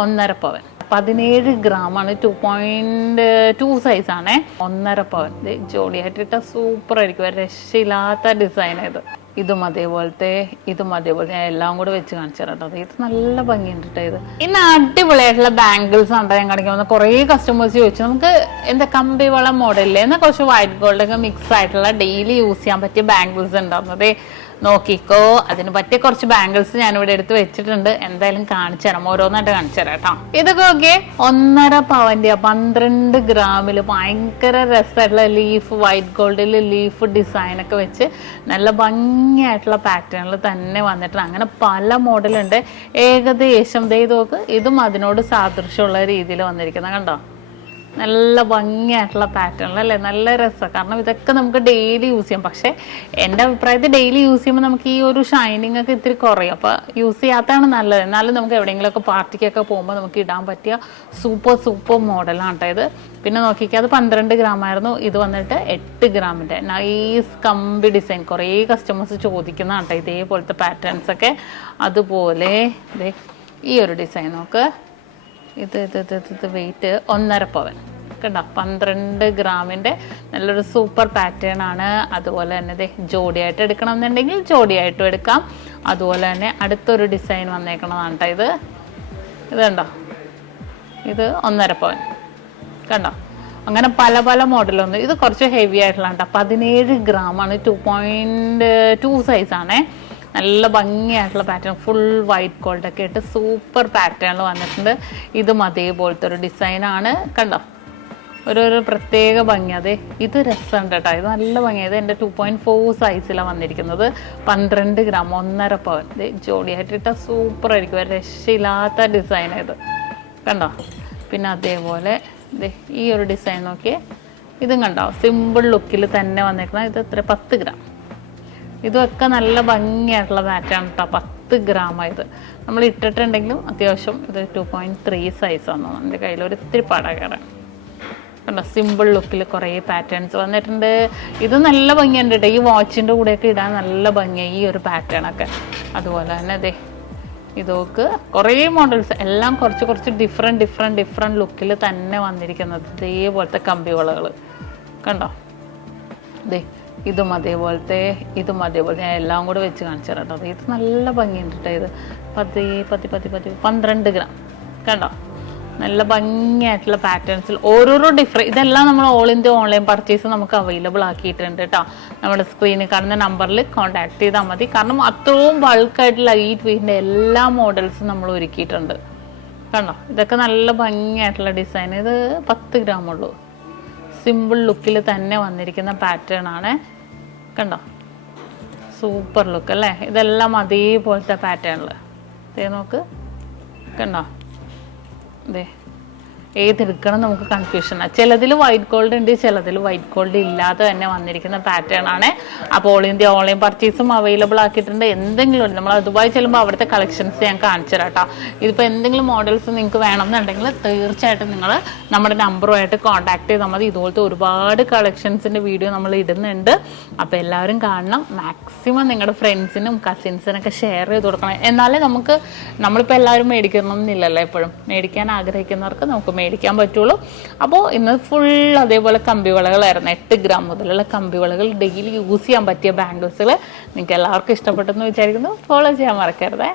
1.5 പവൻ. 17 ഗ്രാമാണ്. 2.2 സൈസാണേ. 1.5 പവൻ. ജോഡിയായിട്ടിട്ട സൂപ്പർ ആയിരിക്കും. രക്ഷയില്ലാത്ത ഡിസൈൻ ഇതും അതേപോലത്തെ ഞാൻ എല്ലാം കൂടെ വെച്ച് കാണിച്ചു തരാം കേട്ടോ. ഇത് നല്ല ഭംഗിയുണ്ട് കേട്ടോ. ഇത് ഇന്ന് അടിപൊളിയായിട്ടുള്ള ബാംഗിൾസ് ആണ് ഞാൻ കാണിക്കാൻ വന്നത്. കുറേ കസ്റ്റമേഴ്സ് ചോദിച്ചു നമുക്ക് എന്താ കമ്പിവള മോഡലില്ലേ എന്നാൽ കുറച്ച് വൈറ്റ് ഗോൾഡ് ഒക്കെ മിക്സ് ആയിട്ടുള്ള ഡെയിലി യൂസ് ചെയ്യാൻ പറ്റിയ ബാംഗിൾസ് ഉണ്ടാവുന്നത്. നോക്കിക്കോ, അതിന് പറ്റിയ കുറച്ച് ബാംഗിൾസ് ഞാനിവിടെ എടുത്ത് വെച്ചിട്ടുണ്ട്. എന്തായാലും കാണിച്ചു തരാം, ഓരോന്നായിട്ട് കാണിച്ചു തരാം കേട്ടോ. ഇതൊക്കെ ഓക്കെ 1.5 പവന്റെ 12 ഗ്രാമില് ഭയങ്കര രസമായിട്ടുള്ള ലീഫ്, വൈറ്റ് ഗോൾഡിൽ ലീഫ് ഡിസൈൻ ഒക്കെ വെച്ച് നല്ല ഭംഗിയായിട്ടുള്ള പാറ്റേണിൽ തന്നെ വന്നിട്ടുണ്ട്. അങ്ങനെ പല മോഡലുണ്ട്. ഏകദേശം നോക്ക്, ഇതും അതിനോട് സാദൃശ്യമുള്ള രീതിയിൽ വന്നിരിക്കുന്നത് കണ്ടോ. നല്ല ഭംഗിയായിട്ടുള്ള പാറ്റേണിൽ അല്ലേ, നല്ല രസമാണ്. കാരണം ഇതൊക്കെ നമുക്ക് ഡെയിലി യൂസ് ചെയ്യാം. പക്ഷേ എൻ്റെ അഭിപ്രായത്തിൽ ഡെയിലി യൂസ് ചെയ്യുമ്പോൾ നമുക്ക് ഈ ഒരു ഷൈനിങ് ഒക്കെ ഇത്തിരി കുറയും. അപ്പോൾ യൂസ് ചെയ്യാത്തതാണ് നല്ലത്. എന്നാലും നമുക്ക് എവിടെയെങ്കിലുമൊക്കെ പാർട്ടിക്കൊക്കെ പോകുമ്പോൾ നമുക്ക് ഇടാൻ പറ്റിയ സൂപ്പർ മോഡലാണ് കേട്ടോ ഇത്. പിന്നെ നോക്കിക്കുക, അത് 12 ഗ്രാമായിരുന്നു. ഇത് വന്നിട്ട് 8 ഗ്രാമിൻ്റെ നൈസ് കമ്പി ഡിസൈൻ. കുറേ കസ്റ്റമേഴ്സ് ചോദിക്കുന്നതാണ് കേട്ടോ ഇതേപോലത്തെ പാറ്റേൺസ് ഒക്കെ. അതുപോലെ ഈ ഒരു ഡിസൈൻ നോക്ക്. ഇത് വെയിറ്റ് 1.5 പവൻ കണ്ടോ. 12 ഗ്രാമിൻ്റെ നല്ലൊരു സൂപ്പർ പാറ്റേൺ ആണ്. അതുപോലെ തന്നെ ജോഡിയായിട്ട് എടുക്കണം എന്നുണ്ടെങ്കിൽ ജോഡിയായിട്ടും എടുക്കാം. അതുപോലെ തന്നെ അടുത്തൊരു ഡിസൈൻ വന്നേക്കണതാണ് കേട്ടോ. ഇത് കണ്ടോ, ഇത് 1.5 പവൻ കണ്ടോ. അങ്ങനെ പല മോഡലൊന്നും. ഇത് കുറച്ച് ഹെവി ആയിട്ടുള്ള കേട്ടോ. 17 ഗ്രാമാണ്. 2.2 സൈസാണേ. നല്ല ഭംഗിയായിട്ടുള്ള പാറ്റേൺ, ഫുൾ വൈറ്റ് ഗോൾഡ് ഒക്കെ ഇട്ട് സൂപ്പർ പാറ്റേണിൽ വന്നിട്ടുണ്ട്. ഇതും അതേപോലത്തെ ഒരു ഡിസൈനാണ് കണ്ടോ. ഒരു പ്രത്യേക ഭംഗി. ഇത് രസമുണ്ട് കേട്ടോ. ഇത് നല്ല ഭംഗിയാണ്. ഇത് എൻ്റെ 2.4 സൈസിലാണ് വന്നിരിക്കുന്നത്. 12 ഗ്രാം 1.5 പവൻ. ജോഡിയായിട്ടിട്ട സൂപ്പർ ആയിരിക്കും. രക്ഷയില്ലാത്ത ഡിസൈൻ ഇത് കണ്ടോ. പിന്നെ അതേപോലെ ഈ ഒരു ഡിസൈൻ നോക്കിയേ. ഇതും കണ്ടോ, സിമ്പിൾ ലുക്കിൽ തന്നെ വന്നിരിക്കുന്നത്. ഇത് എത്ര 10 ഗ്രാം. ഇതൊക്കെ നല്ല ഭംഗിയായിട്ടുള്ള പാറ്റേൺ കേട്ടോ. 10 ഗ്രാമായത് നമ്മൾ ഇട്ടിട്ടുണ്ടെങ്കിലും അത്യാവശ്യം ഇത് 2.3 സൈസാണ്. എൻ്റെ കയ്യിൽ ഒരു ഇത്തിരി പടകേറാൻ കണ്ടോ. സിമ്പിൾ ലുക്കിൽ കുറേ പാറ്റേൺസ് വന്നിട്ടുണ്ട്. ഇത് നല്ല ഭംഗിയുണ്ട് കേട്ടോ. ഈ വാച്ചിൻ്റെ കൂടെയൊക്കെ ഇടാൻ നല്ല ഭംഗിയാണ് ഈ ഒരു പാറ്റേണൊക്കെ. അതുപോലെ തന്നെ ഇതൊക്കെ കുറേ മോഡൽസ് എല്ലാം കുറച്ച് ഡിഫറെൻറ്റ് ലുക്കിൽ തന്നെ വന്നിരിക്കുന്നത്. ഇതേപോലത്തെ കമ്പിവളകൾ കണ്ടോ. ഇതും അതേപോലത്തെ ഞാൻ എല്ലാം കൂടെ വെച്ച് കാണിച്ചു തരാം കേട്ടോ. ഇത് നല്ല ഭംഗിയുണ്ട് കേട്ടോ. ഇത് 12 ഗ്രാം കണ്ടോ. നല്ല ഭംഗിയായിട്ടുള്ള പാറ്റേൺസിൽ ഓരോരോ ഇതെല്ലാം നമ്മൾ ഓൾ ഇന്ത്യ ഓൺലൈൻ പർച്ചേസ് നമുക്ക് അവൈലബിൾ ആക്കിയിട്ടുണ്ട് കേട്ടോ. നമ്മുടെ സ്ക്രീനിൽ കാണുന്ന നമ്പറിൽ കോൺടാക്ട് ചെയ്താൽ മതി. കാരണം അത്രയും ബൾക്കായിട്ട് ലൈറ്റ് വെയിറ്റിൻ്റെ എല്ലാ മോഡൽസും നമ്മൾ ഒരുക്കിയിട്ടുണ്ട് കണ്ടോ. ഇതൊക്കെ നല്ല ഭംഗിയായിട്ടുള്ള ഡിസൈൻ. ഇത് 10 ഗ്രാമുള്ളൂ. സിമ്പിൾ ലുക്കിൽ തന്നെ വന്നിരിക്കുന്ന പാറ്റേൺ ആണ് കണ്ടോ. സൂപ്പർ ലുക്ക് അല്ലേ. ഇതെല്ലാം അതേപോലത്തെ പാറ്റേണിൽ നോക്ക് കണ്ടോ. ഏതെടുക്കണം നമുക്ക് കൺഫ്യൂഷനാണ്. ചിലതിൽ വൈറ്റ് ഗോൾഡ് ഉണ്ട്, ചിലതിൽ വൈറ്റ് ഗോൾഡ് ഇല്ലാതെ തന്നെ വന്നിരിക്കുന്ന പാറ്റേൺ ആണ്. അപ്പോൾ ഓൾ ഇന്ത്യ ഓൺലൈൻ പർച്ചേസും അവൈലബിൾ ആക്കിയിട്ടുണ്ട്. എന്തെങ്കിലും ഉണ്ട് നമ്മൾ ദുബായ് ചെല്ലുമ്പോൾ അവിടുത്തെ കളക്ഷൻസ് ഞാൻ കാണിച്ചു തരാം കേട്ടോ. ഇതിപ്പോൾ എന്തെങ്കിലും മോഡൽസ് നിങ്ങൾക്ക് വേണമെന്നുണ്ടെങ്കിൽ തീർച്ചയായിട്ടും നിങ്ങൾ നമ്മുടെ നമ്പറുമായിട്ട് കോൺടാക്ട് ചെയ്താൽ മതി. ഇതുപോലത്തെ ഒരുപാട് കളക്ഷൻസിൻ്റെ വീഡിയോ നമ്മൾ ഇടുന്നുണ്ട്. അപ്പോൾ എല്ലാവരും കാണണം. മാക്സിമം നിങ്ങളുടെ ഫ്രണ്ട്സിനും കസിൻസിനൊക്കെ ഷെയർ ചെയ്ത് കൊടുക്കണം. എന്നാലേ നമ്മളിപ്പോൾ എല്ലാവരും മേടിക്കണം എന്നില്ലല്ലോ. എപ്പോഴും മേടിക്കാൻ ആഗ്രഹിക്കുന്നവർക്ക് നമുക്ക് മേടിക്കാൻ പറ്റുള്ളൂ. അപ്പോൾ ഇന്ന് ഫുൾ അതേപോലെ കമ്പിവളകളായിരുന്നു. 8 ഗ്രാം മുതലുള്ള കമ്പിവളകൾ ഡെയിലി യൂസ് ചെയ്യാൻ പറ്റിയ ബാംഗിൾസുകൾ നിങ്ങൾക്ക് എല്ലാവർക്കും ഇഷ്ടപ്പെട്ടെന്ന് വിചാരിക്കുന്നു. ഫോളോ ചെയ്യാൻ മറക്കരുത്.